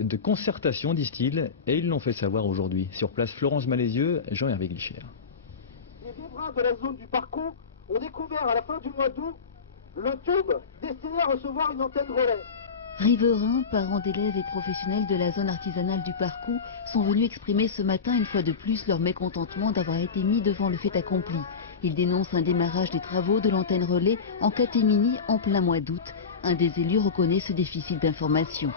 De concertation, disent-ils, et ils l'ont fait savoir aujourd'hui. Sur place, Florence Malézieux, Jean-Hervé Glicher. Les riverains de la zone du parcours ont découvert à la fin du mois d'août le tube destiné à recevoir une antenne relais. Riverains, parents d'élèves et professionnels de la zone artisanale du Parcours sont venus exprimer ce matin une fois de plus leur mécontentement d'avoir été mis devant le fait accompli. Ils dénoncent un démarrage des travaux de l'antenne relais en catémini en plein mois d'août. Un des élus reconnaît ce déficit d'information.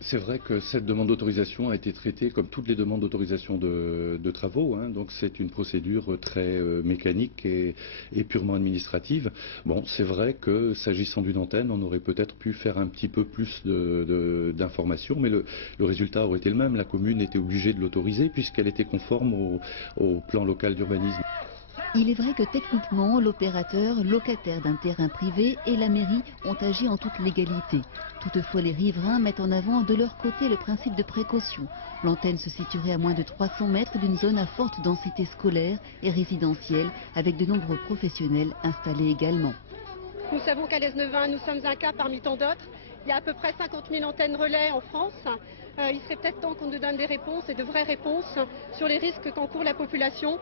C'est vrai que cette demande d'autorisation a été traitée comme toutes les demandes d'autorisation de travaux, hein, donc c'est une procédure très mécanique et purement administrative. Bon, c'est vrai que s'agissant d'une antenne, on aurait peut-être pu faire un petit peu plus d'informations, mais le résultat aurait été le même. La commune était obligée de l'autoriser puisqu'elle était conforme au plan local d'urbanisme. Il est vrai que techniquement, l'opérateur, locataire d'un terrain privé, et la mairie ont agi en toute légalité. Toutefois, les riverains mettent en avant de leur côté le principe de précaution. L'antenne se situerait à moins de 300 mètres d'une zone à forte densité scolaire et résidentielle, avec de nombreux professionnels installés également. Nous savons qu'à l'Aisne-20, nous sommes un cas parmi tant d'autres. Il y a à peu près 50 000 antennes relais en France. Il serait peut-être temps qu'on nous donne des réponses, et de vraies réponses, sur les risques qu'encourt la population.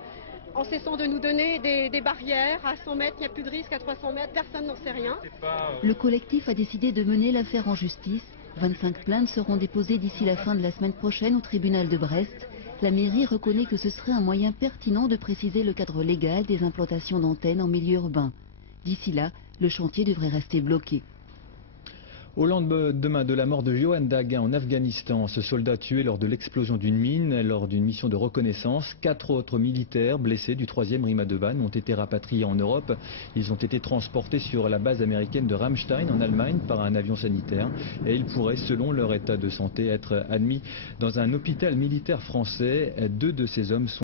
En cessant de nous donner des barrières, à 100 mètres, il n'y a plus de risque, à 300 mètres, personne n'en sait rien. Le collectif a décidé de mener l'affaire en justice. 25 plaintes seront déposées d'ici la fin de la semaine prochaine au tribunal de Brest. La mairie reconnaît que ce serait un moyen pertinent de préciser le cadre légal des implantations d'antennes en milieu urbain. D'ici là, le chantier devrait rester bloqué. Au lendemain de la mort de Johan Daguin en Afghanistan, ce soldat tué lors de l'explosion d'une mine lors d'une mission de reconnaissance, 4 autres militaires blessés du 3e RIMA de Vannes ont été rapatriés en Europe. Ils ont été transportés sur la base américaine de Ramstein en Allemagne par un avion sanitaire et ils pourraient, selon leur état de santé, être admis dans un hôpital militaire français. 2 de ces hommes sont